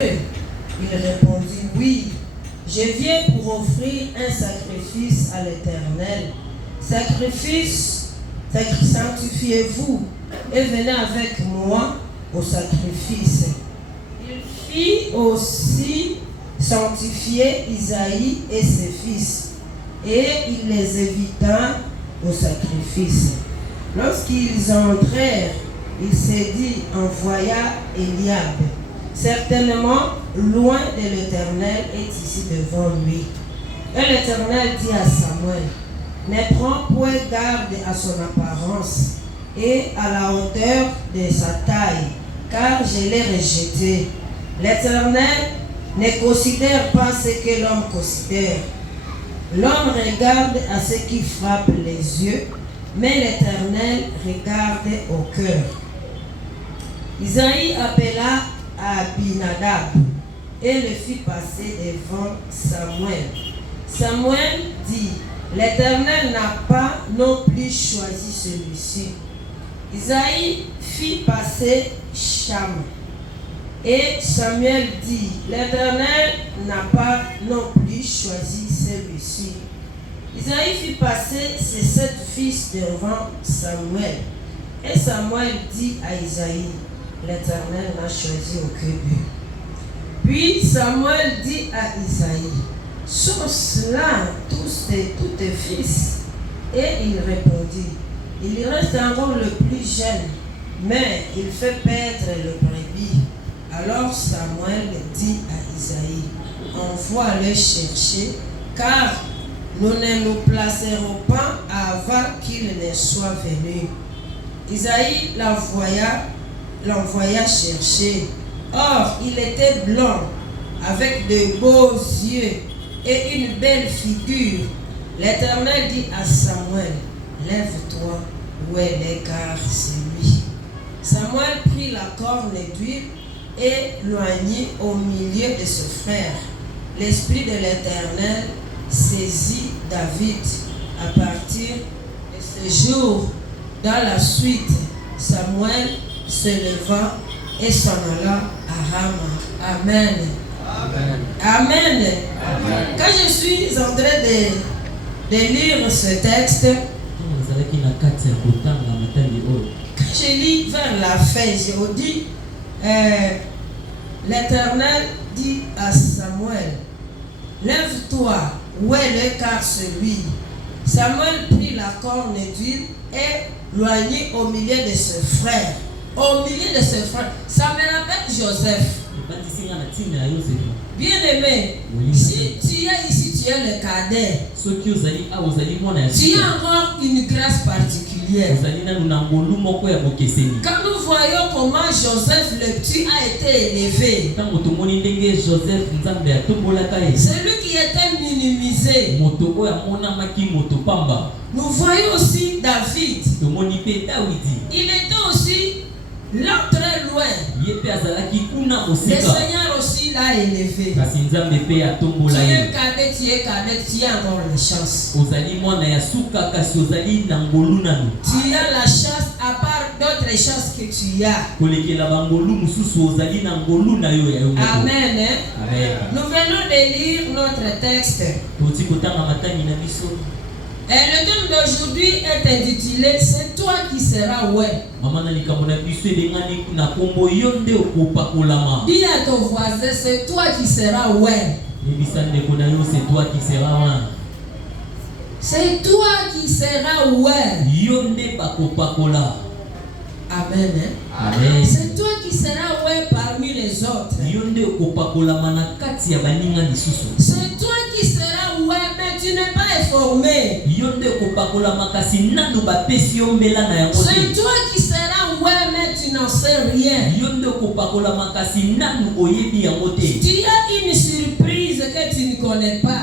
Il répondit, oui, je viens pour offrir un sacrifice à l'Éternel. Sanctifiez-vous et venez avec moi au sacrifice. Il fit aussi sanctifier Isaïe et ses fils, et il les invita au sacrifice. Lorsqu'ils entrèrent, il s'est dit, envoya Eliab. Certainement, loin de l'Éternel est ici devant lui. Et l'Éternel dit à Samuel, ne prends point garde à son apparence et à la hauteur de sa taille, car je l'ai rejeté. L'Éternel ne considère pas ce que l'homme considère. L'homme regarde à ce qui frappe les yeux, mais l'Éternel regarde au cœur. Isaïe appela Abinadab et le fit passer devant Samuel. Samuel dit, l'Éternel n'a pas non plus choisi celui-ci. Isaïe fit passer Cham. Et Samuel dit, l'Éternel n'a pas non plus choisi celui-ci. Isaïe fit passer ses 7 fils devant Samuel. Et Samuel dit à Isaïe, l'Éternel n'a choisi aucun d'eux. Puis Samuel dit à Isaïe, sont cela tous tes fils? Et il répondit, il reste encore le plus jeune, mais il fait perdre le brebis. Alors Samuel dit à Isaïe, envoie-le chercher, car nous ne nous placerons pas avant qu'il ne soit venu. Isaïe l'envoya chercher. Or, il était blanc, avec de beaux yeux et une belle figure. L'Éternel dit à Samuel, lève-toi, où est le car c'est lui. Samuel prit la corne d'huile et loignit au milieu de ses frères. L'Esprit de l'Éternel saisit David à partir de ce jour. Dans la suite, Samuel se leva et s'en alla à Rama. Amen. Amen. Amen. Amen. Quand je suis en train de lire ce texte, quand je lis vers la fin, je dis, l'Éternel dit à Samuel, lève-toi, où est le car celui? Samuel prit la corne d'huile et loignit au milieu de ses frères. Au milieu de ses frères. Ça me rappelle Joseph. Bien aimé, si tu es ici, tu es le cadet. Tu as encore une grâce particulière. Quand nous voyons comment Joseph le petit a été élevé, celui qui était minimisé, nous voyons aussi David. Il était aussi là très loin. Le Seigneur aussi l'a élevé. Tu es cadet, tu as encore la chance. Tu as la chance à part d'autres chances que tu as. Amen. Amen. Nous venons de lire notre texte. Et le thème d'aujourd'hui est intitulé c'est toi qui seras ouais. Dis à ton voisin, c'est toi qui seras ouais. C'est toi qui seras ouais. Amen. Amen. C'est toi qui seras ouais parmi les autres. C'est toi qui seras ouais, mais tu n'es pas informé. C'est toi qui seras ouais, mais tu n'en sais rien. Tu as une surprise que tu ne connais pas.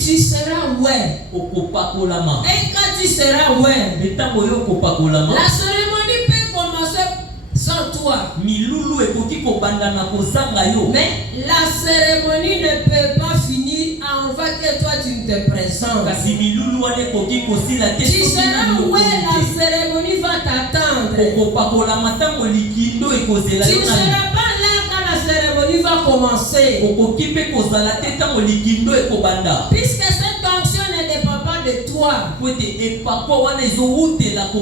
Tu seras ouais. Et quand tu seras ouais, la cérémonie peut commencer sans toi. Mais la cérémonie ne peut pas finir avant que toi tu ne te présentes. Tu seras ouais, la cérémonie va t'attendre. Tu ne seras pas là quand la cérémonie va commencer. Puisque cette onction ne dépend pas de toi.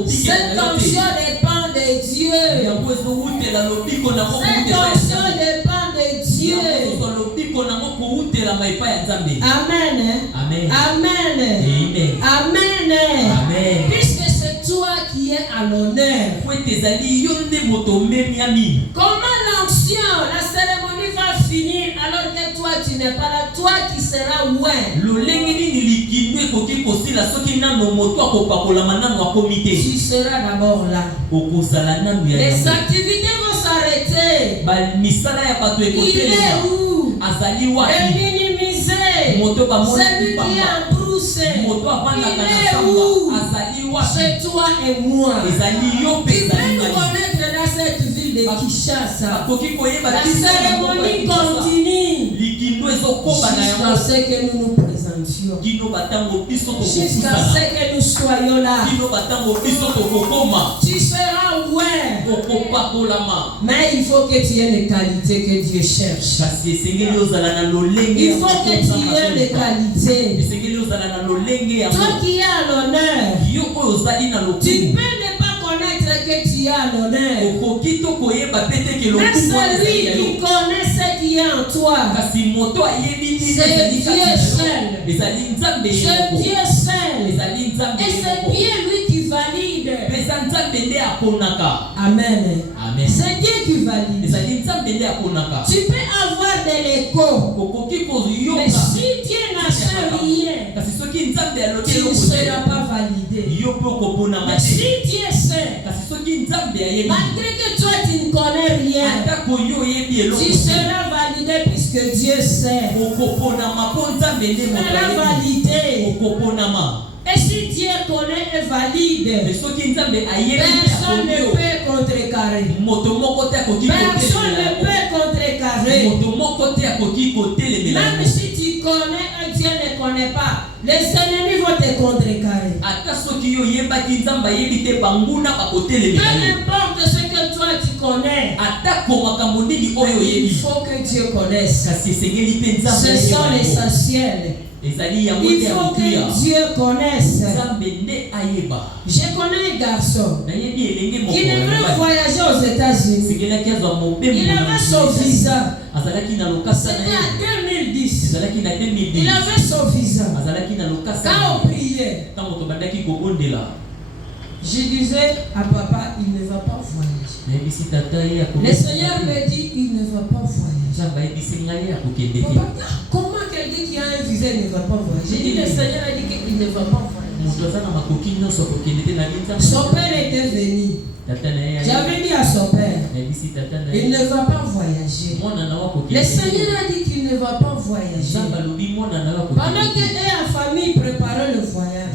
Cette onction dépend de Dieu. Cette onction dépend de Dieu. Amen. Amen. Amen. Amen. Amen. Puisque c'est toi qui es à l'honneur. Comment l'onction, la cérémonie va finir alors que toi tu n'es pas là, toi qui seras loin. Tu seras d'abord là. Les activités vont s'arrêter. Il est où? Et minimisé. Celui qui est en brousse. Il est où? C'est toi et moi. Tu peux nous connaître dans cette ville de Kinshasa. La cérémonie continue jusqu'à ce que nous nous présentions. Jusqu'à ce que nous soyons là. Tu seras loin. Mais il faut que tu aies les qualités que Dieu cherche. Il faut que tu aies les qualités. Toi qui es à l'honneur, tu peux ne pas connaître que tu es à l'honneur. Mais celui qui connaît ce qui est en toi, c'est Dieu seul. C'est Dieu seul. Et c'est bien lui qui valide. Amen. C'est Dieu qui valide. Tu peux avoir de l'écho. Mais si Dieu n'a fait rien, tu ne seras pas validé. Mais si Dieu sait, malgré que toi tu ne connais rien, tu seras validé puisque Dieu sait. Tu seras validé. Et si Dieu connaît et valide, personne ne peut contrecarrer. Personne ne peut contrecarrer. Même si tu connais et Dieu ne connaît pas, les ennemis vont te contrecarrer. Peu importe ce que toi tu connais, il faut que Dieu connaisse. Ce sont l'essentiel. Il faut que Dieu connaisse. Je connais un garçon qui devrait voyager aux États-Unis. Il avait son visa. C'était à 2010. Il avait son visa. Quand on priait, je disais à papa, il ne va pas voyager. Le Seigneur me dit, il ne va pas voyager. Papa, comment quelqu'un qui a un visa ne va pas voyager? J'ai dit, le Seigneur a dit qu'il ne va pas voyager. Son père était venu. J'avais dit à son père, il ne va pas voyager. Le Seigneur a dit qu'il ne va pas voyager. Pendant que la famille préparait le voyage,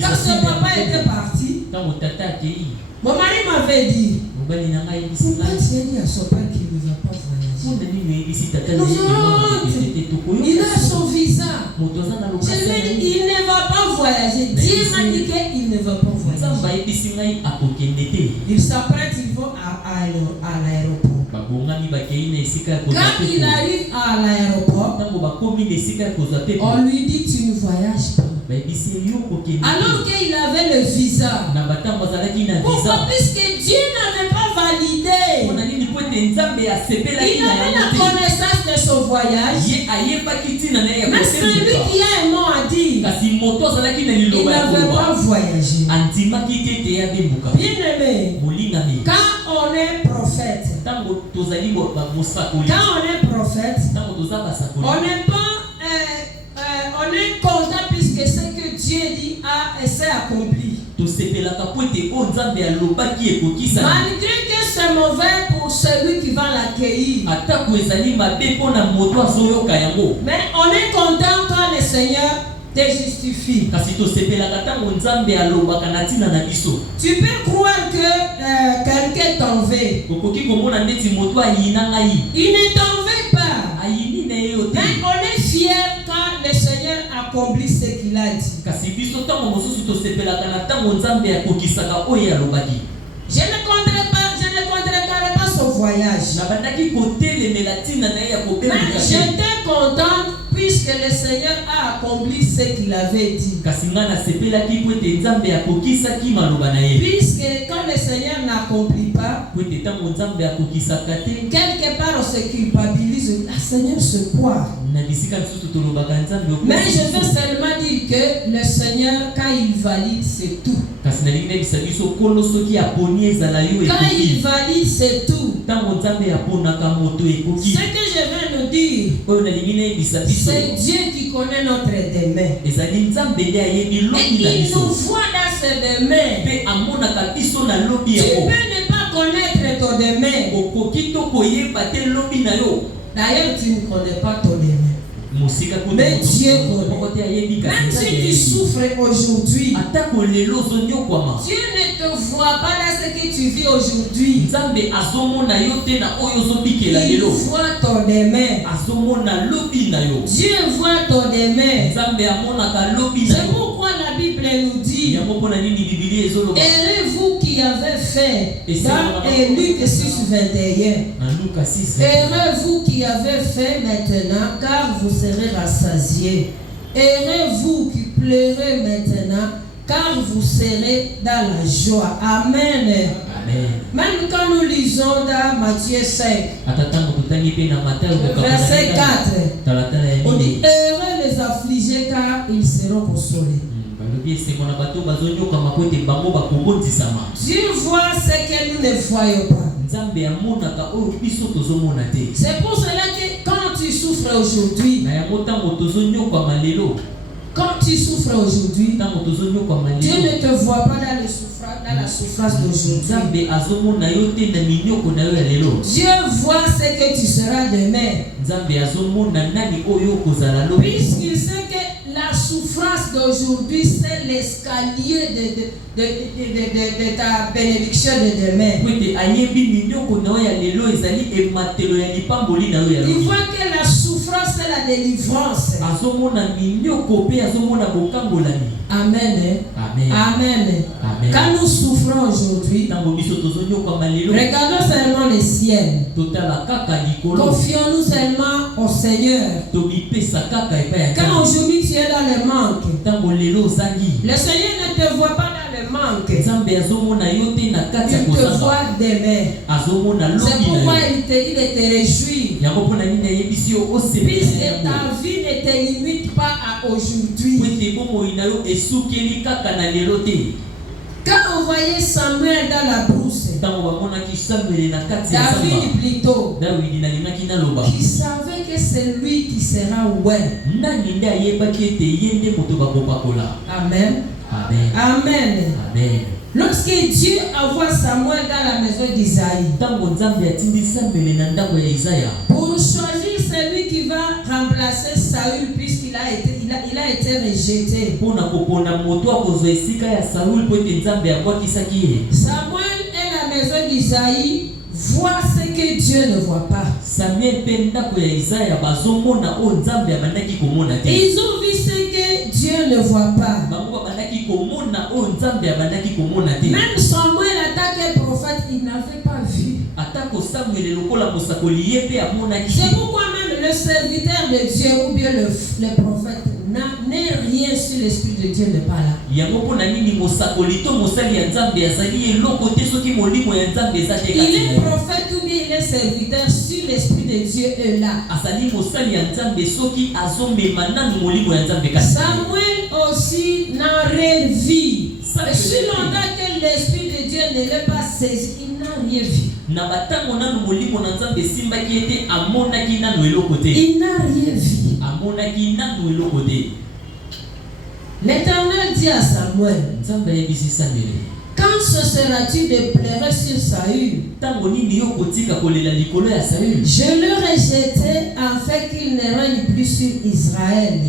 quand son papa était parti, mon mari m'avait dit, pourquoi tu as dit à son père qu'il ne va pas voyager? Il a son visa. Je lui ai dit, il ne va pas voyager. Dieu m'a dit qu'il ne va pas voyager. Il s'apprête, il va à l'aéroport. Quand il arrive à l'aéroport, on lui dit, tu ne voyages pas. Alors qu'il avait le visa. Pourquoi? Puisque Dieu n'avait pas validé. Il avait la connaissance de son voyage. Mais celui qui a un mot à dire, il n'avait pas voyagé. Bien aimé, quand on est prophète, on est content puisque ce que Dieu dit s'est accompli. Malgré que c'est mauvais pour celui qui va l'accueillir, mais on est content quand le Seigneur te justifie. Tu peux croire que quelqu'un t'en veut. Il ne t'en veut pas. Mais on est fier quand le Seigneur accomplit ce qu'il a dit. Je ne contrecarre pas son voyage. Mais j'étais contente puisque le Seigneur a accompli ce qu'il avait dit. Puisque quand le Seigneur n'accomplit pas, quelque part on se culpabilise. Ah, Seigneur, c'est quoi? Mais je veux seulement dire que le Seigneur, quand il valide, c'est tout. Quand il valide, c'est tout. Ce que je veux nous dire, c'est Dieu qui connaît notre demain. Et il nous voit dans ce demain. Tu peux ne pas connaître ton demain. D'ailleurs, tu ne connais pas ton demain. Mais Dieu connaît. Même si tu souffres aujourd'hui, Dieu ne te voit pas dans ce que tu vis aujourd'hui. Il voit ton demain. Dieu voit ton demain. C'est pourquoi la Bible nous dit, heureux-vous qui avez fait, dans Luc 6:21. Heureux-vous qui avez fait maintenant, car vous serez rassasiés. Heureux-vous qui pleurez maintenant, car vous serez dans la joie. Amen. Amen. Même quand nous lisons dans Matthieu 5, verset 4, on dit heureux les affligés, car ils seront consolés. Dieu voit ce que nous ne voyons pas. C'est pour cela que quand tu souffres aujourd'hui, Dieu ne te voit pas dans la souffrance d'aujourd'hui. Dieu voit ce que tu seras demain. Puisqu'il sait que la souffrance d'aujourd'hui, c'est l'escalier de ta bénédiction de demain. Il voit que la souffrance, c'est la délivrance. Amen. Amen. Amen. Quand nous souffrons aujourd'hui, regardons seulement le ciel. Confions-nous seulement au Seigneur. Quand aujourd'hui tu es dans le manque, le Seigneur ne te voit pas dans le manque. Il te voit demain. C'est pourquoi il te dit de te réjouir. Puisque ta vie ne te limite pas à aujourd'hui. Quand on voyait Samuel dans la brousse, David plutôt, qui savait que c'est lui qui sera ouais. Amen. Amen. Amen. Amen. Lorsque Dieu envoie Samuel dans la maison d'Isaïe pour choisir celui qui va remplacer Saül, puisqu'il a été rejeté, Samuel et la maison d'Isaïe voient ce que Dieu ne voit pas. Ils ont vu ce que Dieu ne voit pas. Même Samuel, en tant que prophète, il n'avait pas vu. C'est pourquoi même le serviteur de Dieu ou bien le prophète n'est rien si l'Esprit de Dieu n'est pas là. Il est prophète ou bien il est serviteur si l'Esprit de Dieu est là. Samuel aussi n'a rien vu. Si longtemps que l'Esprit de Dieu ne l'a pas saisi, il n'a rien vu. Il n'a rien vu. L'Éternel dit à Samuel, quand cesseras-tu de pleurer sur Saül? Je le rejetai afin qu'il ne règne plus sur Israël.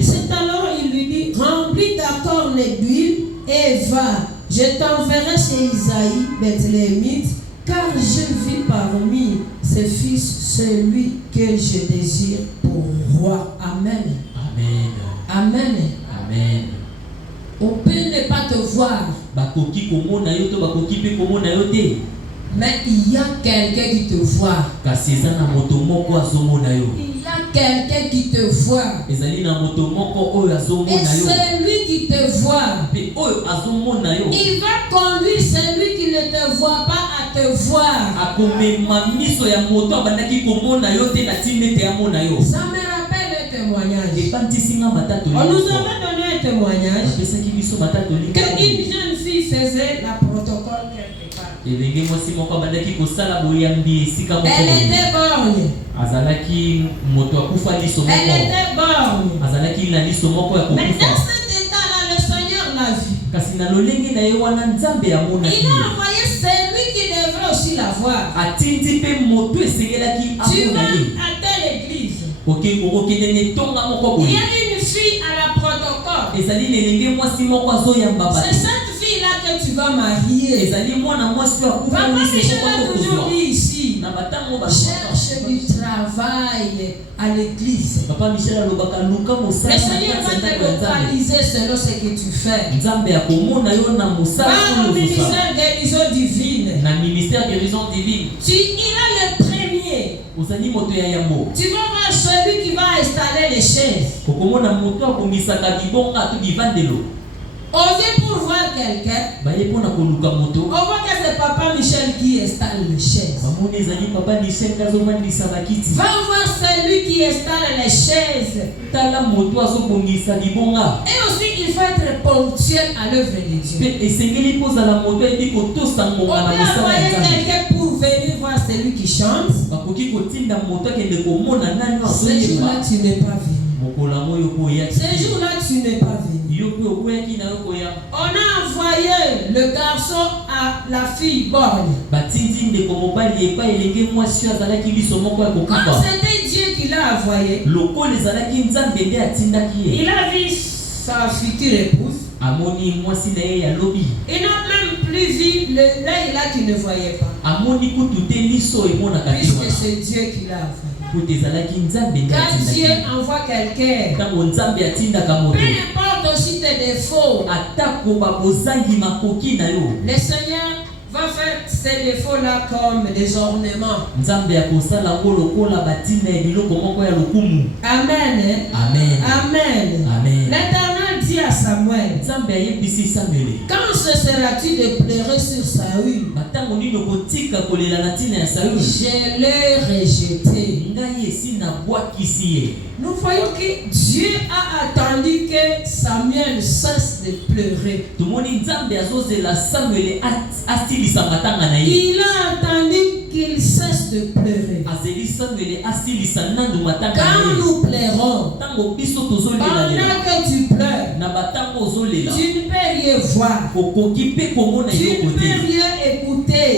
C'est alors il lui dit, remplis ta corne d'huile et va. Je t'enverrai chez Isaïe, Bethléemite, car je vis parmi ses fils celui que je désire pour roi. Amen. Amen. Amen. Amen. On peut ne pas te voir. Mais il y a quelqu'un qui te voit. Il y a quelqu'un qui te voit. Et c'est lui qui te voit. Il va conduire celui qui ne te voit pas à te voir. Ça me rappelle un témoignage. On nous avait donné un témoignage qu'une jeune fille faisait la protocole quelque part. Elle était borgne. Elle était borgne. Mais dans cet état-là, le Seigneur l'a vu. Il a envoyé celui qui devrait aussi la voir. Tu vas à telle église. Il y a une fille à la protocole. C'est cette fille-là que tu vas marier. Papa Michel a toujours dit ici, cherche du travail à l'église. Le Seigneur va te localiser selon ce que tu fais. Va au ministère guérison divine. Il a le premier. Tu vas voir celui qui va installer les chaises. On vient pour voir quelqu'un. On voit que c'est Papa Michel qui installe les chaises. Va voir celui qui installe les chaises. Et aussi, il faut être ponctuel à l'œuvre de Dieu. On peut envoyer quelqu'un pour venir voir celui qui chante. Ce jour-là, tu n'es pas venu. Ce jour-là, tu n'es pas venu. On a envoyé le garçon à la fille borgne. Quand c'était Dieu qui l'a envoyé, il a vu sa future épouse. Il n'a même plus vu l'œil là qu'il ne voyait pas. Puisque c'est Dieu qui l'a envoyé. Quand Dieu envoie quelqu'un, peu importe aussi tes défauts, le Seigneur va faire ces défauts-là comme des ornements. Amen. Amen. L'Éternel dit à Samuel, quand cesseras-tu de pleurer sur Saül? Je l'ai rejeté. Nous voyons que Dieu a attendu que Samuel cesse de pleurer. Il a attendu qu'il cesse de pleurer. Quand nous pleurons, pendant que tu pleures, tu ne peux rien voir. Tu ne peux rien écouter.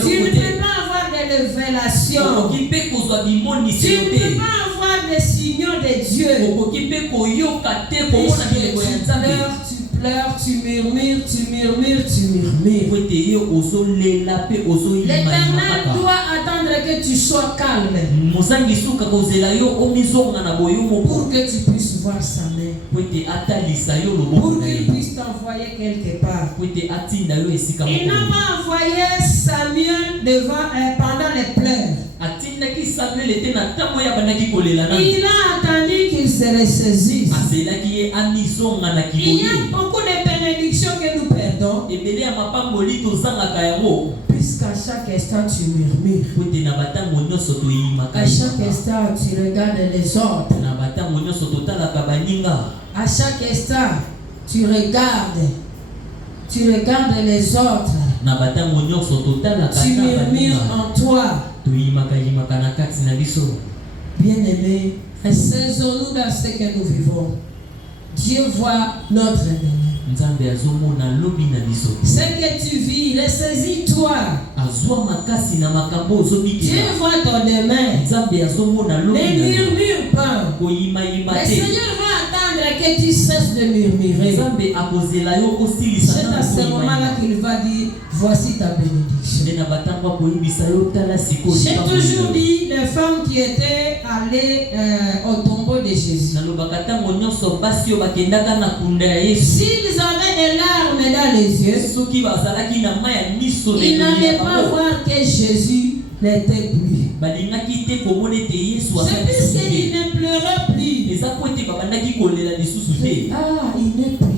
Tu ne peux pas avoir de révélations. Tu ne peux pas avoir des signaux de Dieu. Tu pleures, tu murmures. L'Éternel doit attendre que tu sois calme pour que tu puisses voir sa main, pour qu'il puisse t'envoyer quelque part. Il n'a pas envoyé Samuel pendant les pleurs. Il a attendu qu'il se ressaisisse. Il y a beaucoup de bénédictions que nous perdons, puisqu'à chaque instant tu murmures. À chaque instant tu regardes les autres. À chaque instant tu regardes les autres. Tu murmures en toi. Bien-aimés, saisons-nous dans ce que nous vivons. Dieu voit notre avenir. Ce que tu vis, ressaisis-toi. Dieu voit ton demain. Ne murmure pas. Le Seigneur va attendre que tu cesses de murmurer. C'est à ce moment-là qu'il va dire, voici ta bénédiction. J'ai toujours dit, les femmes qui étaient allées au tombeau de Jésus, s'ils avaient des larmes dans les yeux, ils n'allaient pas voir que Jésus n'était plus. C'est puisqu'il ne pleurait plus. Ah, il n'est plus.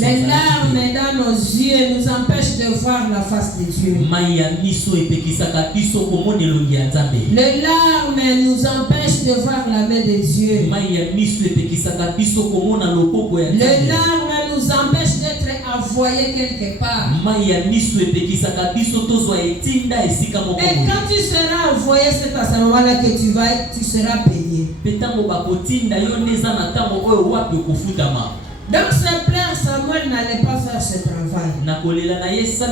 Les larmes dans nos yeux nous empêchent de voir la face de Dieu. Les larmes nous empêchent de voir la main de Dieu. Les larmes nous empêchent d'être envoyés quelque part. Et quand tu seras envoyé, c'est à ce moment-là que tu seras payé. Donc ce père Samuel n'allait pas faire ce travail. C'est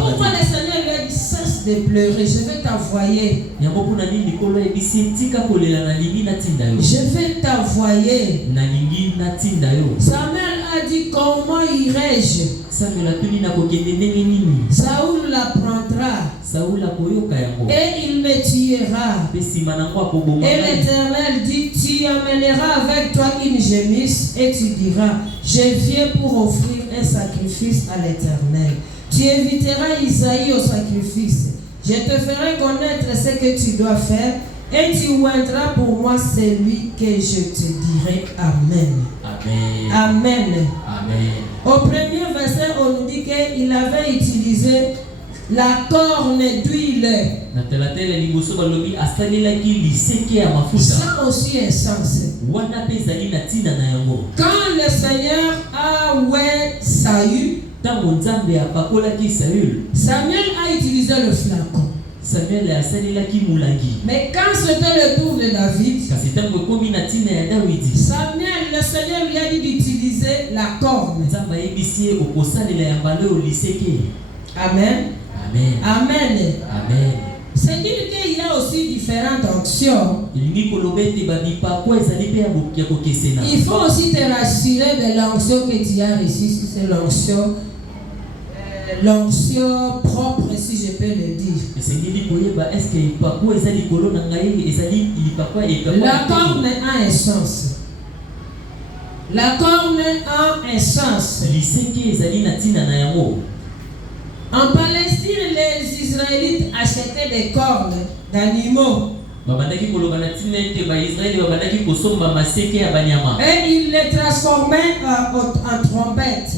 pourquoi le Seigneur lui a dit, cesse de pleurer, je vais t'envoyer. Je vais t'envoyer. Samuel a dit, comment irai-je? Saoul l'apprendra et il me tuera. Et l'Éternel dit, tu amèneras avec toi une gémisse et tu diras, je viens pour offrir un sacrifice à l'Éternel. Tu inviteras Isaïe au sacrifice. Je te ferai connaître ce que tu dois faire et tu oindras pour moi celui que je te dirai. Amen. Amen. Amen. Amen. Au premier verset, on nous dit qu'il avait utilisé la corne d'huile. Ça aussi est sens. Quand le Seigneur a oué Saül, Samuel a utilisé le flacon. Mais quand c'était le tour de David, Samuel, le Seigneur lui a dit d'utiliser la corne. Amen. Amen. Amen. Amen. C'est dire qu'il y a aussi différentes onctions. Il faut aussi te rassurer de l'onction que tu as reçue, si c'est l'onction propre, si je peux le dire. La corne a un sens. La corne a un sens. En Palestine, les Israélites achetaient des cornes d'animaux. Et ils les transformaient en trompettes.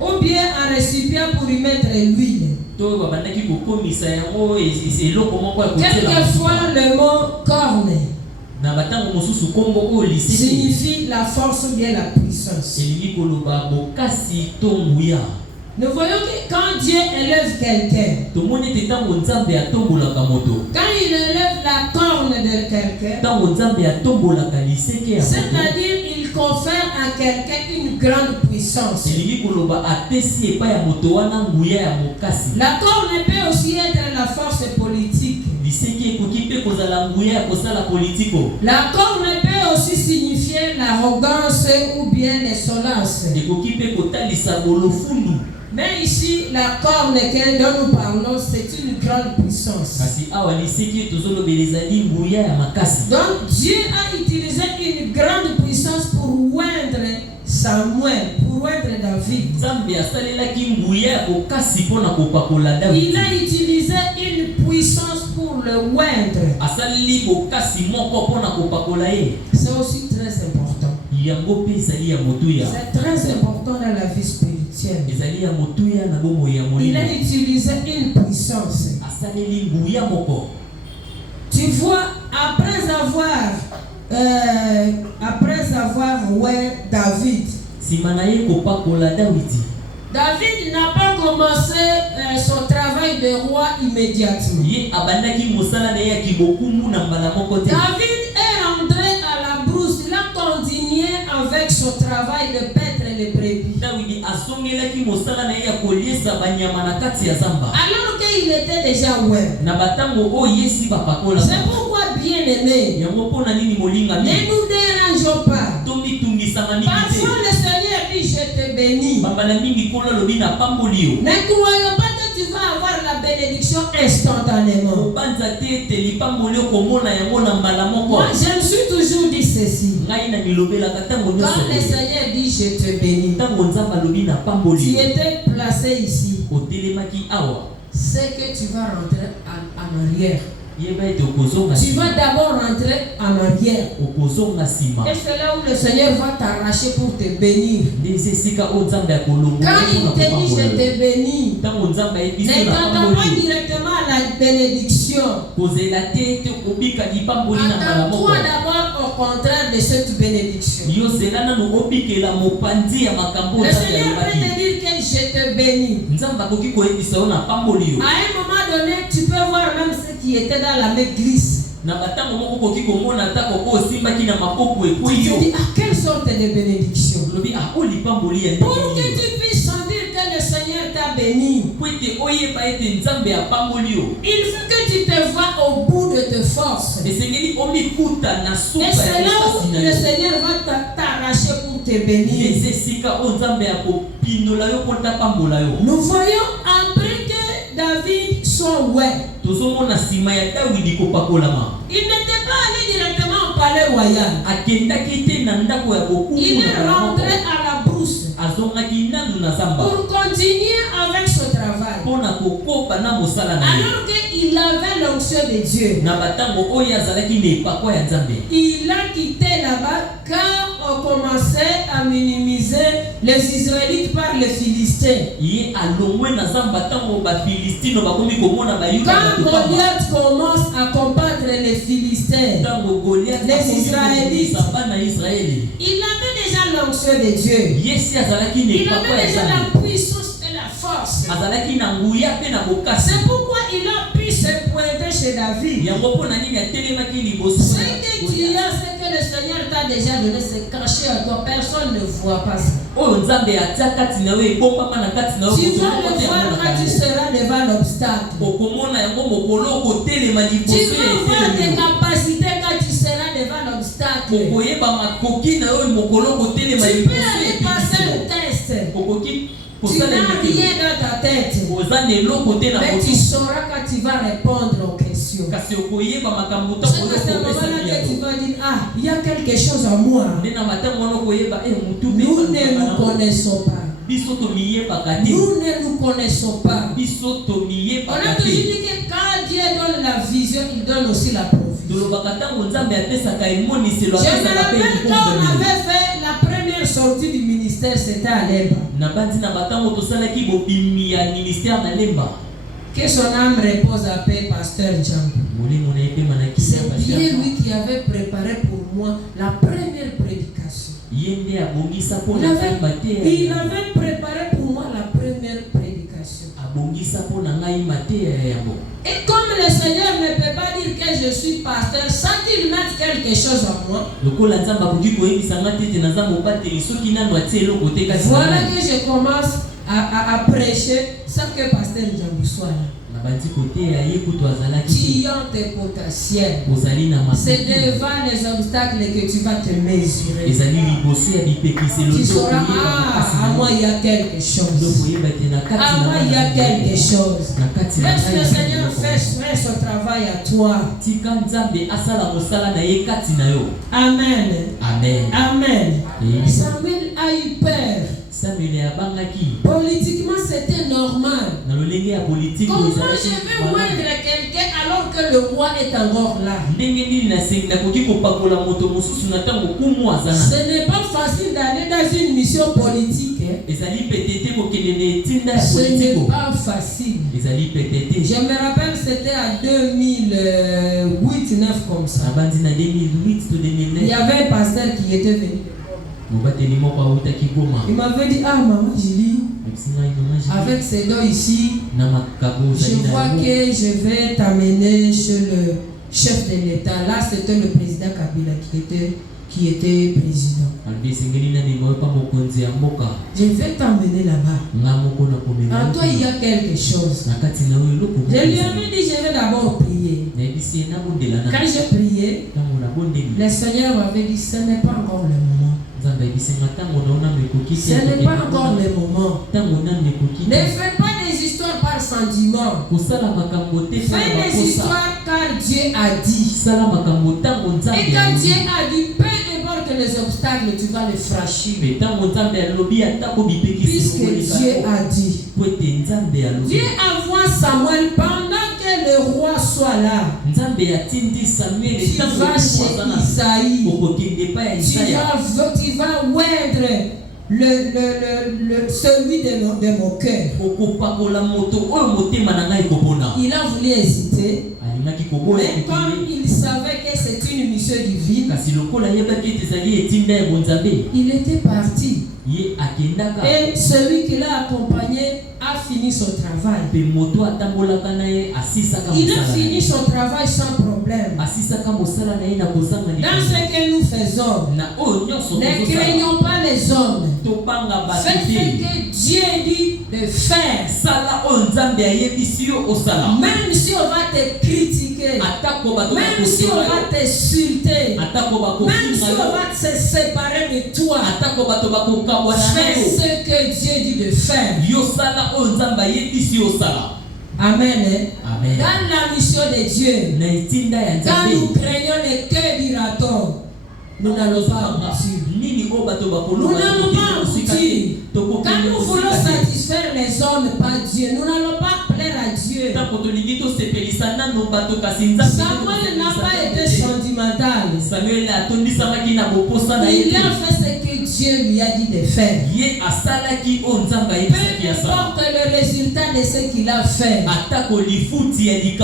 Ou bien en récipient pour y mettre l'huile. Quelquefois, le mot corne signifie la force ou bien la puissance. Nous voyons que quand Dieu élève quelqu'un, quand il élève la corne de quelqu'un, c'est-à-dire il confère à quelqu'un une grande puissance. La corne peut aussi être la force politique. La corne peut aussi signifier l'arrogance ou bien l'insolence. Mais ici, la corne dont nous parlons, c'est une grande puissance. Donc Dieu a utilisé une grande puissance pour oindre Samuel, pour oindre David. Il a utilisé une puissance pour le oindre. C'est aussi très important. C'est très important dans la vie spirituelle. Il a utilisé une puissance. Tu vois, après avoir David n'a pas commencé son travail de roi immédiatement. David est rentré à la brousse. Il a continué avec son travail de paître les brebis. Alors qu'il était déjà oué. C'est pourquoi bien-aimés, ne nous dérangeons pas. Parfois le Seigneur dit je te bénis. Ne croyons pas que tu vas avoir la bénédiction instantanément. Moi je me suis toujours dit ceci. Quand le Seigneur dit je te bénis, tu étais placé ici, c'est que tu vas rentrer en arrière. Tu vas d'abord rentrer en arrière. Et c'est là où le Seigneur va t'arracher pour te bénir. Quand il te dit je te bénis, ne t'attends pas directement à la bénédiction. Attends-toi d'abord au contraire de cette bénédiction. Le Seigneur peut te dire que je te bénis. À un moment donné, tu peux voir même ce qui était dans la main glisse. Tu te dis, quelle sorte de bénédiction? Pour que tu puisses sentir que le Seigneur t'a béni, il faut que tu te vois au bout de tes forces. Et c'est là où le Seigneur va t'arracher pour te bénir. Nous voyons après que David soit il n'était pas allé directement au palais royal. Il est rentré à la brousse pour continuer avec ce travail. Alors qu'il avait l'onction de Dieu, il a quitté là-bas quand on commençait à minimiser les Israélites par les Philistins. Quand Goliath commence à combattre les Philistins, les Israélites, il avait déjà l'onction de Dieu. Il avait déjà la puissance et la force. C'est pourquoi il a pu se pointer chez David. Ce que tu as, c'est que le Seigneur t'a déjà donné, c'est caché à toi. Personne ne voit pas ça. Tu vas le voir quand tu seras devant l'obstacle. Tu vas voir tes capacités quand tu seras devant l'obstacle. Tu peux aller passer le test. Tu n'as rien dans ta tête, mais tu sauras quand tu vas répondre aux questions. C'est à ce moment-là que tu vas dire, il y a quelque chose en moi. Nous ne nous connaissons pas. Nous ne nous connaissons pas. On a toujours dit que quand Dieu donne la vision, il donne aussi la provision. Je me rappelle quand on avait fait la première sortie du ministère, c'était à Lemba. Que son âme repose à paix, pasteur Jean. C'est bien lui qui avait préparé pour moi la première prédication. Il avait préparé pour moi la première prédication. Et comme le Seigneur ne peut pas dire que je suis pasteur sans qu'il mette quelque chose en moi, voilà que je commence à prêcher sans que pasteur Djambou soit là. Tu as tes potentiels. C'est devant les obstacles que tu vas te mesurer. Tu sauras, à moi il y a quelque chose. À moi il y a quelque chose. Laisse le Seigneur faire son travail à toi. Amen. Amen. Amen. Samuel a eu peur. Politiquement, c'était normal. Comment je vais moindre quelqu'un alors que le roi est encore là? Ce n'est pas facile d'aller dans une mission politique. Ce n'est pas facile. Je me rappelle, c'était en 2008-2009 comme ça. Il y avait un pasteur qui était venu. Il m'avait dit, maman Julie, avec ces dons ici, je vois que je vais t'amener chez le chef de l'État. Là, c'était le président Kabila qui était président. Je vais t'emmener là-bas. En toi, il y a quelque chose. Je lui avais dit, je vais d'abord prier. Quand j'ai prié, prié, le Seigneur m'avait dit ce n'est pas encore le moment. Ce n'est pas encore le moment. Ne fais pas des histoires par sentiment. Fais des histoires car Dieu a dit. Et quand Dieu a dit, peu importe les obstacles, tu vas les franchir. Puisque Dieu a dit. Dieu envoie Samuel pendant que le roi soit là. Tu vas chez Isaïe. Tu vas oindre celui de mon cœur. Il a voulu hésiter. Mais comme il savait que c'est une mission divine, il était parti. Et celui qui l'a accompagné a fini son travail. Il a fini son travail sans problème. Dans ce que nous faisons, ne craignons pas les hommes. Faites ce que Dieu dit de faire. Même si on va te critiquer, même si on va t'insulter, même si on va se séparer de toi, fais ce que Dieu dit de faire. Amen. Amen. Dans la mission de Dieu, quand nous craignons les queues du raton, nous n'allons pas aboutir. Nous n'allons pas aboutir. Quand nous voulons satisfaire les hommes, pas Dieu, nous n'allons pas plaire à Dieu. Samuel n'a pas été sentimental. Il a fait ce que Dieu lui a dit de faire. Peu importe le résultat de ce qu'il a fait. Dans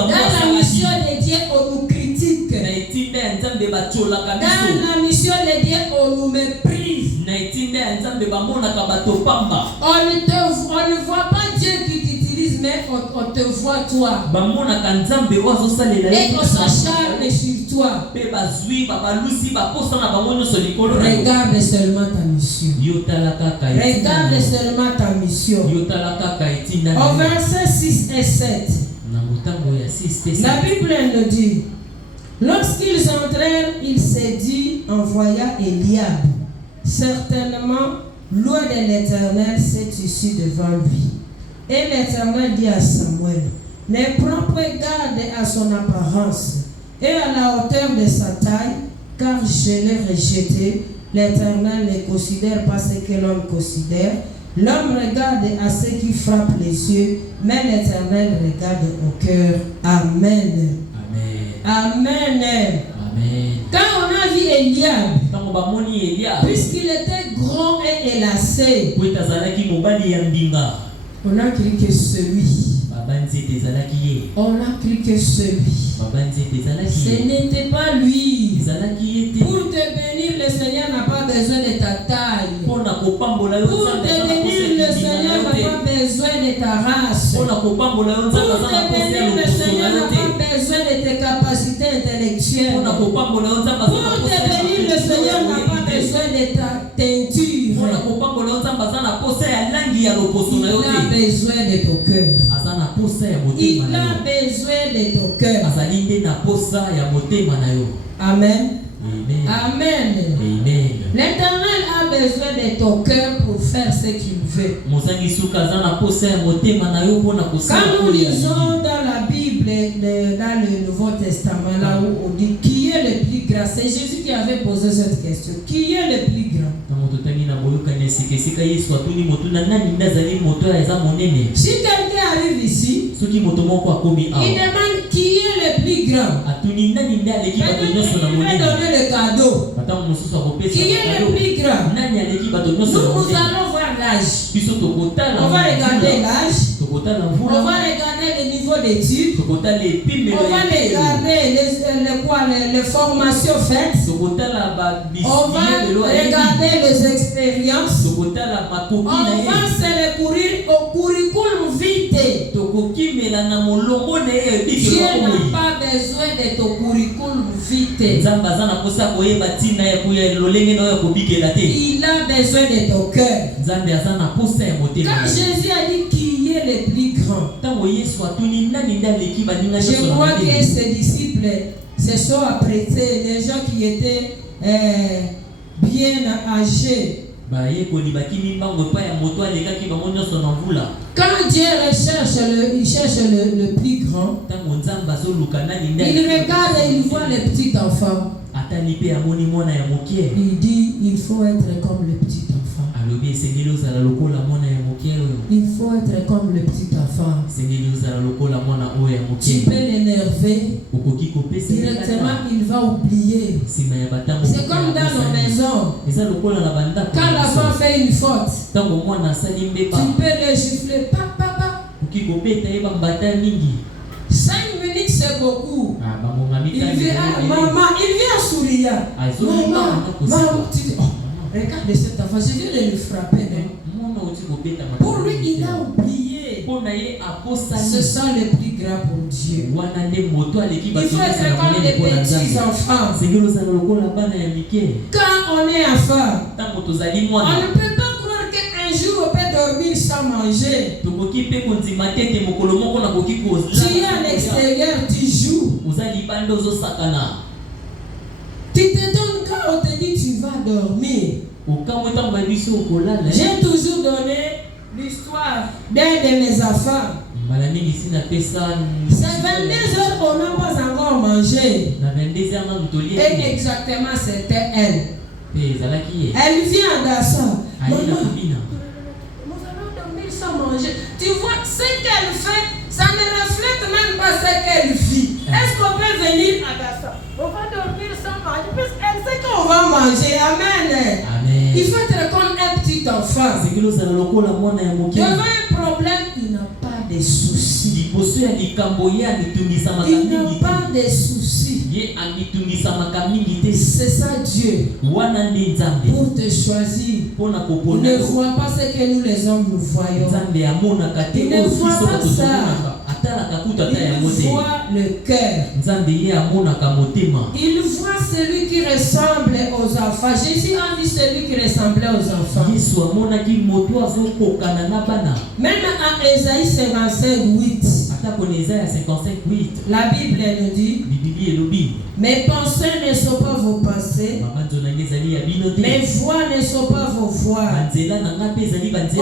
la mission de Dieu, on nous critique. Dans la mission de Dieu, on nous méprise. On ne voit pas Dieu qui t'utilise, mais on te voit toi. Et on s'acharne sur toi. Regarde seulement ta mission. Regarde seulement ta mission. Au verset 6 et 7, la Bible nous dit, lorsqu'ils entrèrent, il s'est dit, envoya Eliab. Certainement, l'oeil de l'Éternel s'est ici devant lui. Et l'Éternel dit à Samuel, ne prends pas garde à son apparence et à la hauteur de sa taille, car je l'ai rejeté. L'Éternel ne considère pas ce que l'homme considère. L'homme regarde à ce qui frappe les yeux, mais l'Éternel regarde au cœur. Amen. Amen. Amen. Quand on a vu Eliab, puisqu'il était grand et élancé, on a cru que celui. On a cru que celui. Ce n'était pas lui. Pour te bénir, le Seigneur n'a pas besoin de ta taille. Pour te bénir, le Seigneur n'a pas besoin de ta race. Pour te bénir, le Seigneur n'a pas besoin de tes capacités intellectuelles. Pour te bénir, le Seigneur n'a pas besoin de ta teinture. Il a besoin de ton cœur. Il a besoin de ton cœur. Amen. Amen. L'Éternel a besoin de ton cœur pour faire ce qu'il veut. Quand nous lisons dans la Bible, dans le Nouveau Testament, là où on dit qui est le plus grand, c'est Jésus qui avait posé cette question. Qui est le plus grand? Si quelqu'un arrive ici, il demande qui est le plus grand. Il va donner le cadeau. Qui est le plus grand? Nous allons voir l'âge. On va regarder l'âge. On va regarder le niveau d'études. On va regarder les formations faites. On va regarder les expériences. On va se recourir au curriculum vitae. Dieu n'a pas besoin de ton curriculum vitae. Il a besoin de ton cœur. Quand Jésus a dit qui est le plus grand, je crois que ses disciples se sont apprêtés, les gens qui étaient bien âgés. Quand Dieu il cherche le plus grand, il regarde et il voit les petits enfants. Il dit, il faut être comme le petit enfant. Il faut être comme le petit enfant. Tu peux l'énerver, directement il va oublier. C'est comme dans nos maisons. Quand l'enfant fait une faute, tu peux le gifler. Papa. 5 minutes c'est beaucoup. Il vient, maman, il vient souriant. Maman, tu dis, oh, regarde cet enfant, je viens de le frapper. Pour lui, il a oublié. Ce sont les plus grands pour Dieu. Il faut être comme les petits enfants. Quand on est enfant, on ne peut pas croire qu'un jour on peut dormir sans manger. Tu es à l'extérieur, tu joues. Tu te donnes quand on te dit tu vas dormir. J'ai toujours donné l'histoire d'un de mes enfants. C'est 22h, on n'a pas encore mangé. Et exactement, c'était elle. Elle vient d'Assa. Maman, nous allons dormir sans manger. Tu vois, ce qu'elle fait, ça ne reflète même pas ce qu'elle vit. Est-ce qu'on peut venir à Dassa? On va dormir sans manger, puisqu'elle sait qu'on va manger. Amen. Amen. Il faut être comme un petit enfant. Devant un problème, il n'a pas de soucis. Il n'a pas de soucis. C'est ça Dieu. Pour te choisir. Il ne voit pas ce que nous les hommes nous voyons. Il ne voit pas ça. Il voit le cœur. Il voit celui qui ressemble aux enfants. Jésus a vu celui qui ressemblait aux enfants. Même à Ésaïe 55:8. La Bible nous dit, mes pensées ne sont pas vos pensées, mes voix ne sont pas vos voix.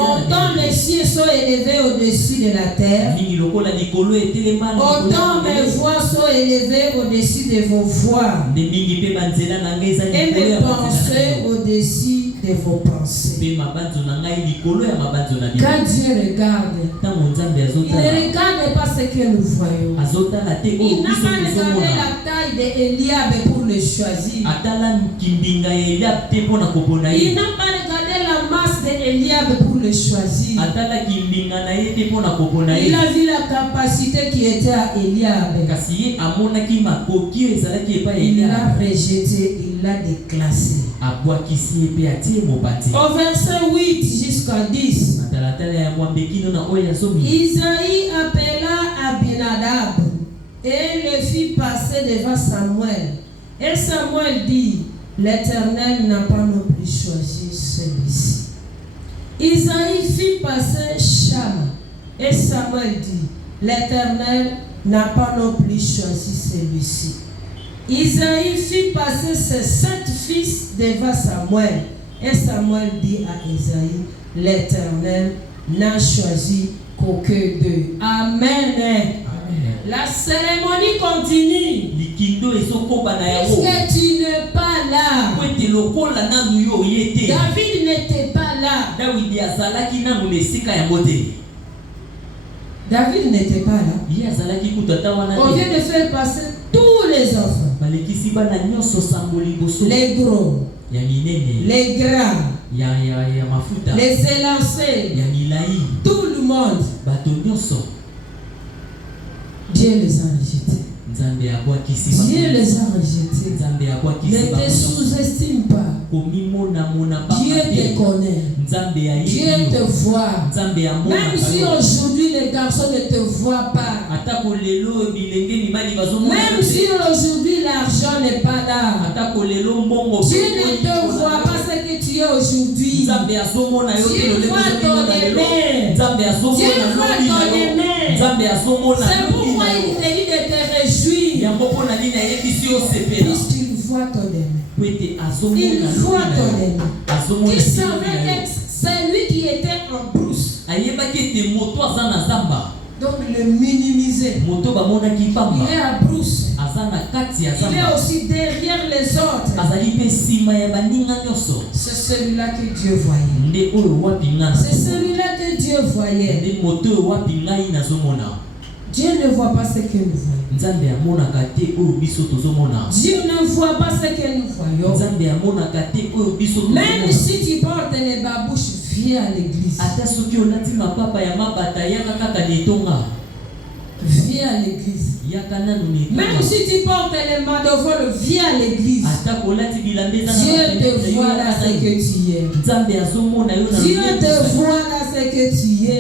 Autant les cieux sont élevés au-dessus de la terre, autant mes voix sont élevées au-dessus de vos voix, et mes pensées au-dessus de vos pensées. Quand Dieu regarde, il ne regarde pas ce que nous voyons. Il n'a pas regardé la taille d'Eliab pour le choisir. Il n'a pas regardé la masse d'Eliab pour le choisir. Il a vu la capacité qui était à Eliab. Il l'a rejeté, il l'a déclassé. Au verset 8 jusqu'à 10, Isaïe appela Abinadab et le fit passer devant Samuel. Et Samuel dit, l'Éternel n'a pas non plus choisi celui-ci. Isaïe fit passer Shama. Et Samuel dit, l'Éternel n'a pas non plus choisi celui-ci. Isaïe fit passer ses 7 fils devant Samuel. Et Samuel dit à Isaïe, l'Éternel n'a choisi qu'aucun d'eux. Amen. La cérémonie continue. Puisque tu n'es pas là. David n'était pas là. David n'était pas là. On vient de faire passer tous les enfants. Les gros, les grands, les élancés, tout le monde. Dieu les a rejetés. Dieu les a rejetés. Ne te sous-estime pas. Dieu te connaît. Dieu te voit. Même si aujourd'hui les garçons ne te voient pas. Même si aujourd'hui l'argent n'est pas là. Dieu ne te voit pas ce que tu es aujourd'hui. Dieu voit ton aimé. Dieu voit ton aimé. C'est pourquoi il te dit de te réjouir. puisqu'il voit ton aimé. Il voit ton aimé. Il savait que c'est lui qui était en brousse. Donc le minimiser. Il est à brousse. Il est aussi derrière les autres. C'est celui-là que Dieu voyait. C'est celui-là que Dieu voyait. Dieu ne voit pas ce que nous voyons. Dieu ne voit pas ce que nous voyons. Même si tu portes les babouches, viens à l'église. Viens à l'église. Même si tu portes les madovoles, viens à l'église. Dieu te voit là ce que tu es. Dieu te voit là ce que tu es.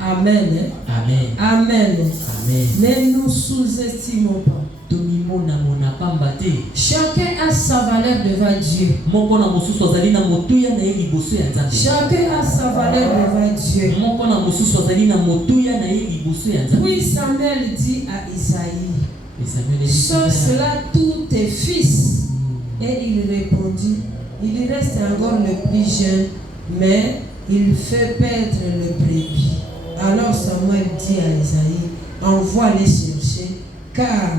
Amen. Amen. Amen. Amen. Ne nous sous-estimons pas. Chacun a sa valeur devant Dieu. Chacun a sa valeur devant Dieu. Puis Samuel dit à Isaïe, sans cela tous tes fils. Et il répondit, il reste encore le plus jeune, mais il fait perdre le brebis. Alors Samuel dit à Isaïe, envoie les chercher, car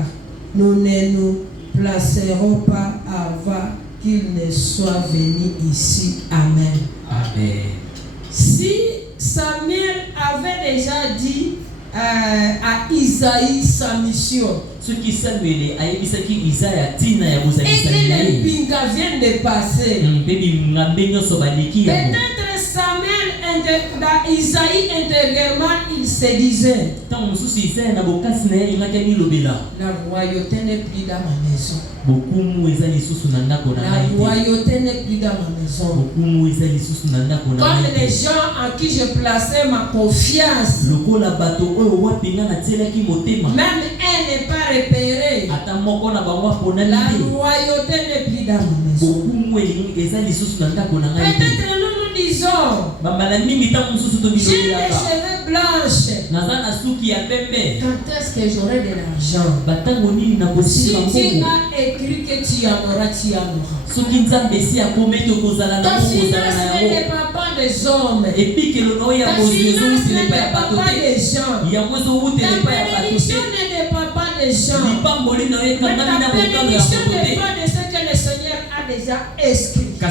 nous ne nous placerons pas avant qu'il ne soit venu ici. Amen. Amen. Si Samuel avait déjà dit à Isaïe sa mission, et que les Binga viennent de passer, peut-être Samuel, Isaïe intérieurement, il se disait, la royauté n'est plus dans ma maison. La royauté n'est plus dans ma maison. Comme les gens en qui je plaçais ma confiance, même elle n'est pas repérée. La royauté n'est plus dans ma maison. Peut-être nous disons, j'ai les cheveux blanches. Quand est-ce que j'aurai de l'argent? Si tu as écrit que tu en auras, tu en auras. Ta finance ne dépend pas des hommes. Ta finance ne dépend pas des gens. Ta bénédiction ne dépend pas des gens. Mais ta bénédiction dépend de ce que le Seigneur a déjà écrit. Si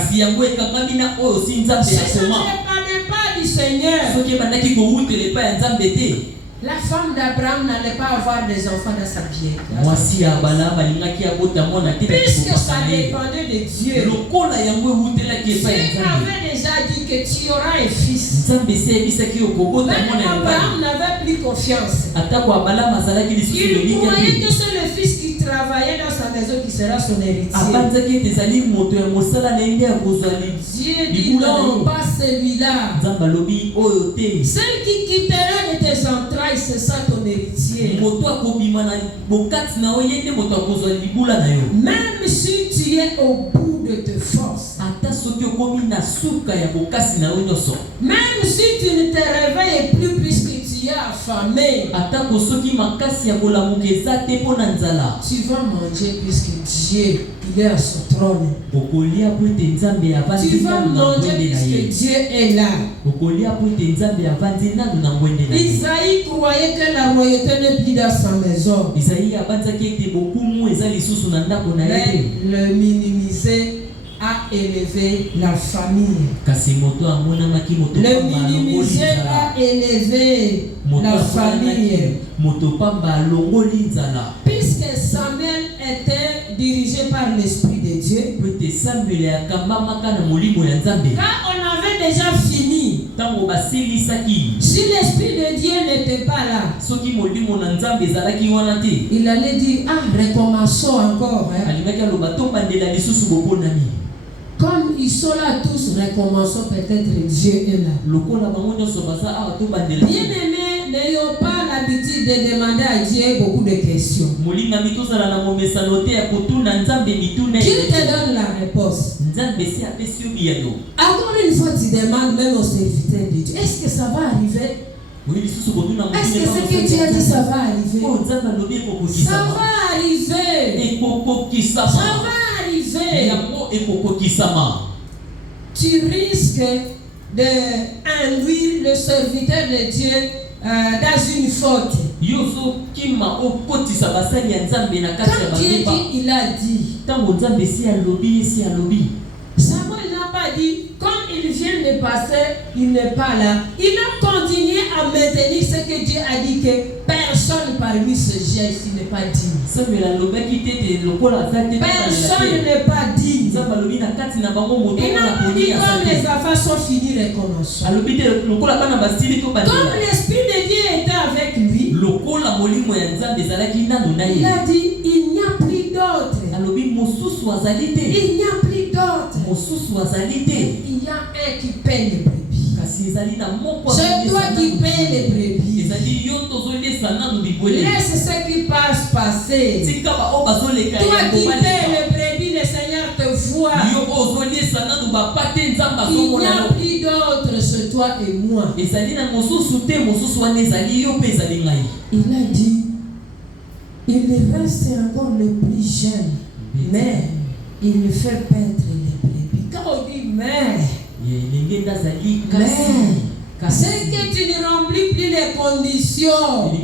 ça ne dépendait pas du Seigneur, la femme d'Abraham n'allait pas avoir des enfants dans sa vie. Puisque ça dépendait de Dieu. Dieu avait déjà dit que tu auras un fils. Même Abraham n'avait plus confiance. Il croyait que c'est le fils qui travaillait dans sa maison qui sera son héritier. Dieu dit non, pas celui-là. Celle qui quittera de tes entrailles, c'est ça ton héritier. Même si tu es au bout de tes forces, même si tu ne te réveilles plus puisque tu es affamé, tu vas manger puisque Dieu il est à son trône. Tu vas manger puisque Dieu est là. Isaïe croyait que la royauté n'est plus dans sa maison. Mais le minimiser a élevé la famille. Le minimiser a élevé la famille. Puisque Samuel était dirigé par l'Esprit de Dieu, quand on avait déjà fini, si l'Esprit de Dieu n'était pas là, il allait dire, recommençons encore. Comme ils sont là tous, recommençons, peut-être Dieu est là. Bien aimé, n'ayons pas l'habitude de demander à Dieu beaucoup de questions. Dieu te donne la réponse. Encore une fois, tu demandes même aux serviteurs de Dieu, est-ce que ça va arriver? Est-ce que ce que Dieu a dit, ça va arriver? Ça va arriver. Ça va arriver. Tu risques d'induire le serviteur de Dieu dans une faute. Quand Dieu dit, il a dit. Samuel n'a pas dit, comme il vient de passer, il n'est pas là. Il a continué à maintenir ce que Dieu a dit, que personne parmi se gère s'il n'est pas digne. Personne n'est pas digne. Il n'a pas dit comme les affaires sont finies, recommençons. Comme l'Esprit de Dieu était avec lui, il a dit, il n'y a plus d'autre. Il n'y a plus d'autre. Il y a un qui paie les brebis. C'est toi qui paie les brebis. Laisse ce qui passe passer. Toi qui paie les brebis, le Seigneur te voit. Il n'y a plus d'autre, c'est toi et moi. Il a dit, il reste encore le plus jeune, mais il fait paître les brebis. Quand on dit mais, c'est que tu ne remplis plus les conditions. Même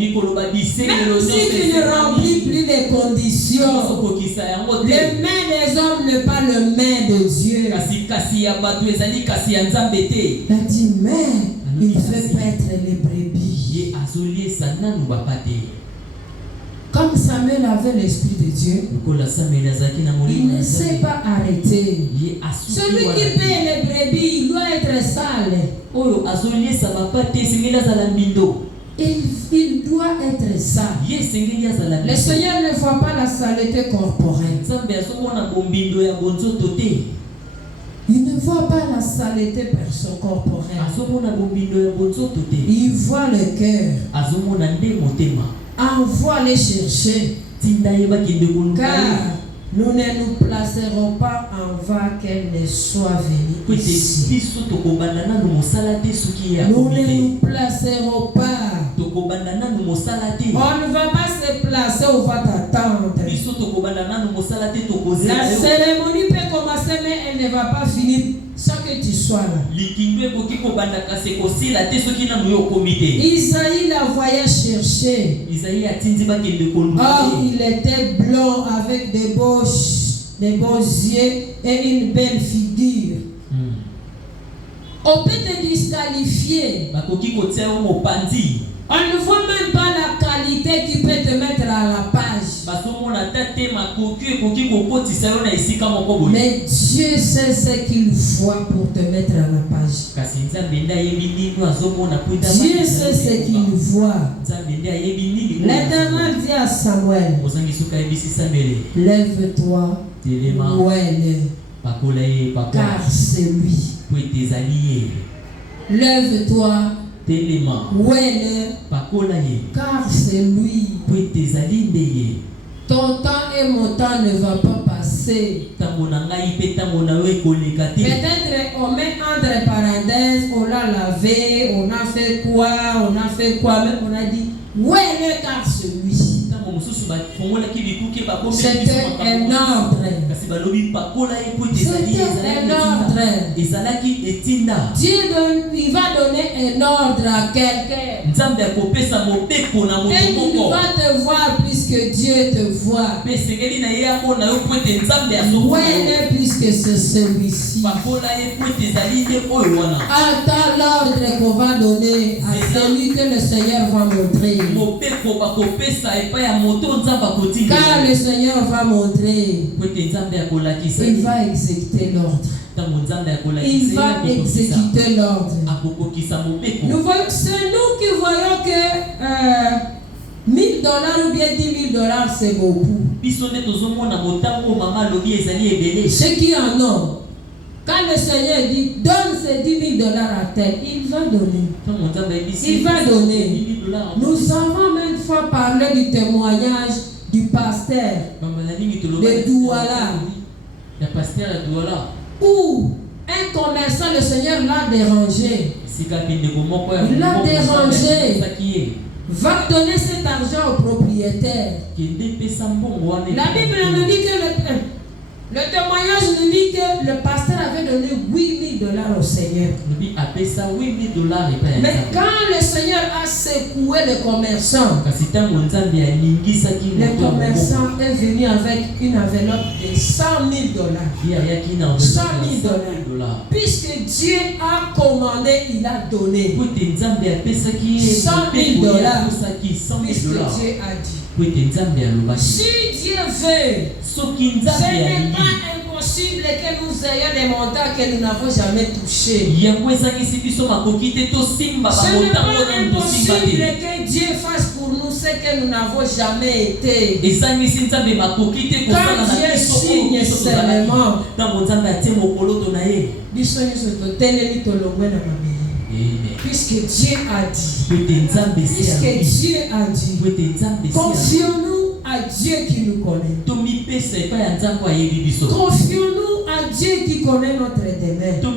si tu ne remplis plus les conditions, les mains des hommes ne pas le main de Dieu. Il a dit mais il fait paître les brebis. Comme Samuel avait l'Esprit de Dieu, il ne s'est pas arrêté. Celui qui paie les brebis, il doit être sale. Il doit être sale. Le Seigneur ne voit pas la saleté corporelle. Il ne voit pas la saleté corporelle. Il voit le cœur. Envoie les chercher. Car nous ne nous placerons pas avant qu'elle ne soit venue ici. Nous ne nous placerons pas. On ne va pas se placer, on va t'attendre. La cérémonie peut commencer, mais elle ne va pas finir sans que tu sois là. Isaïe la voyait chercher. Or, il était blond avec des beaux yeux et une belle figure. On peut te disqualifier. On ne voit même pas la qualité qui peut te mettre à la page. Mais Dieu sait ce qu'il voit pour te mettre à la page. Dieu sait ce qu'il voit. L'Éternel dit à Samuel, lève-toi, car c'est lui. Lève-toi, car c'est lui. Ton temps et mon temps ne va pas passer. Peut-être on met entre parenthèses, on l'a lavé, on a fait quoi, même on a dit, car c'est lui. C'était un ordre. Dieu il va donner un ordre à quelqu'un. Et il va te voir puisque Dieu te voit. Puisque c'est celui-ci. Attends l'ordre qu'on va donner à celui que le Seigneur va montrer. Car le Seigneur va montrer. Il va exécuter l'ordre. Il va exécuter l'ordre. C'est nous qui voyons que $1000 ou bien $10,000 c'est beaucoup. Ceux qui en ont, quand le Seigneur dit donne ces $10,000 à tel, il va donner. Il va donner. Nous avons même fois parlé du témoignage du pasteur de Douala. Où un commerçant, le Seigneur l'a dérangé. Il l'a dérangé. Va donner cet argent au propriétaire. La Bible nous dit que le témoignage nous dit que le pasteur avait donné $8,000 au Seigneur. Mais quand le Seigneur a secoué le commerçant, le commerçant est venu avec une enveloppe de $100,000. $100,000. Puisque Dieu a commandé, il a donné $100,000. Puisque Dieu a dit. Si Dieu veut, ce n'est pas impossible que nous ayons des montants que nous n'avons jamais touchés. Ce n'est pas impossible que Dieu fasse pour nous ce que nous n'avons jamais été. Quand Dieu signe seulement, puisque Dieu a dit, confions-nous à Dieu qui nous connaît. Confions-nous à Dieu qui connaît notre demain. Nous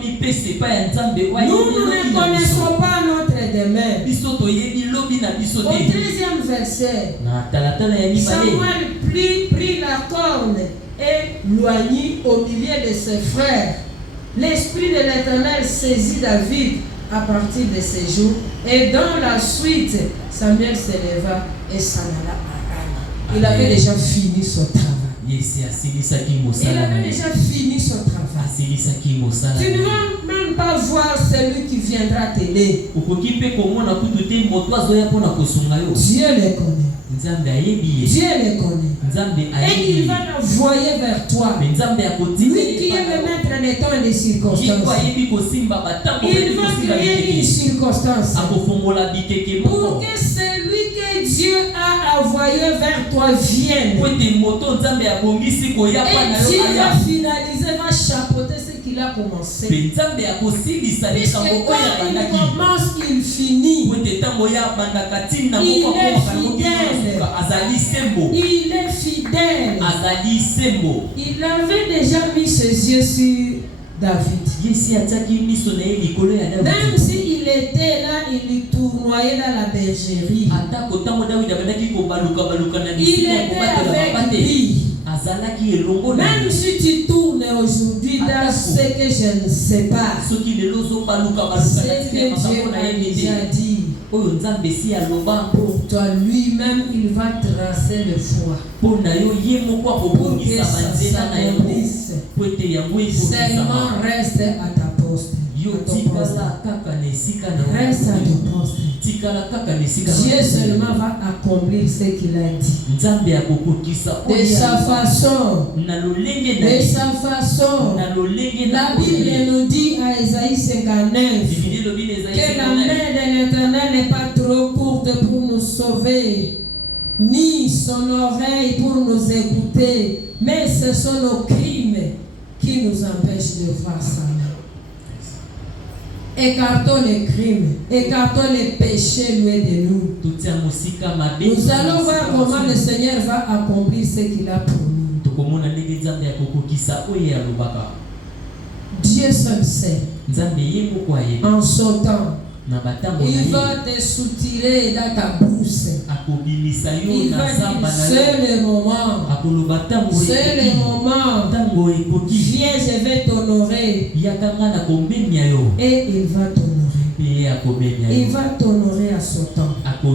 ne connaissons pas notre demain. Au 13e verset, Samuel prit la corne et loignit au milieu de ses frères. L'Esprit de l'Éternel saisit David à partir de ces jours. Et dans la suite, Samuel se leva et s'en alla à Rama. Il avait déjà fini son travail. Il avait déjà fini son travail. Tu ne vas même pas voir celui qui viendra t'aider. Dieu les connaît. Dieu les connaît. Et il va l'envoyer vers toi. Lui qui est le maître des temps et des circonstances. Il va créer une circonstance pour que celui que Dieu a envoyé vers toi vienne. Et Dieu va finaliser, va chapeauter ce qu'il a commencé. Puisque quand il commence, il finit. Il est fidèle. Il avait déjà mis ses yeux sur David. Même s'il était là, il tournoyait dans la bergerie. Il était avec lui. Même si tu tournes aujourd'hui dans ce que je ne sais pas, ce que Dieu a déjà dit, pour toi lui-même, il va tracer le foie pour que ça s'accomplisse. Seulement reste à ta poste. Reste à ton poste. Dieu seulement va accomplir ce qu'il a dit. De sa façon. La Bible nous dit à Ésaïe 59 que la main de l'Éternel n'est pas trop courte pour nous sauver, ni son oreille pour nous écouter, mais ce sont nos crimes qui nous empêchent de voir ça. Écartons les crimes, écartons les péchés loin de nous. Nous allons voir comment le Seigneur va accomplir ce qu'il a promis. Dieu seul sait. En son temps, il va te soutirer dans ta bouche. Il va dire, c'est le moment. C'est le moment. Viens, je vais t'honorer. Et il va t'honorer. Il va t'honorer à son temps. Ne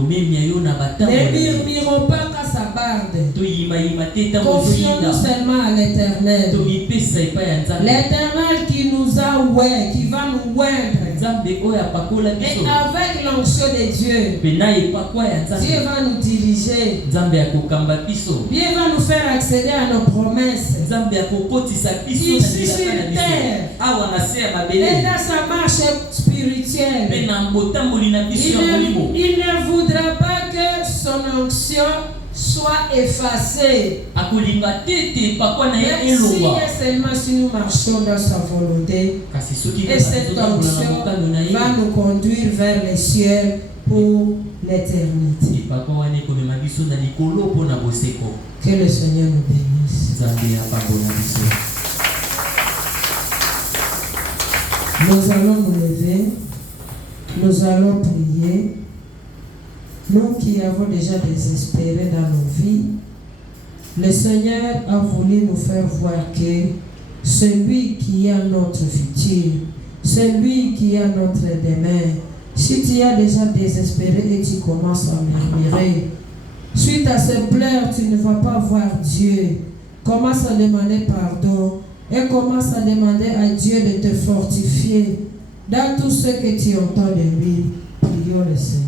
murmurons pas qu'à sa barde. Confions-nous seulement à l'Éternel. L'Éternel qui nous a oué, qui va nous oindre. Et avec l'onction de Dieu, Dieu va nous diriger. Dieu va nous faire accéder à nos promesses. Ici sur terre et dans sa marche spirituelle, il ne voudra pas que son onction soit effacée. Merci seulement si nous marchons dans sa volonté. Et cette onction va nous conduire vers les cieux pour l'éternité. Que le Seigneur nous bénisse. Nous allons nous lever, nous allons prier. Nous qui avons déjà désespéré dans nos vies, le Seigneur a voulu nous faire voir que c'est lui qui a notre futur, c'est lui qui a notre demain. Si tu as déjà désespéré et tu commences à murmurer, suite à ces pleurs, tu ne vas pas voir Dieu. Commence à demander pardon et commence à demander à Dieu de te fortifier dans tout ce que tu entends de lui. Prions le Seigneur.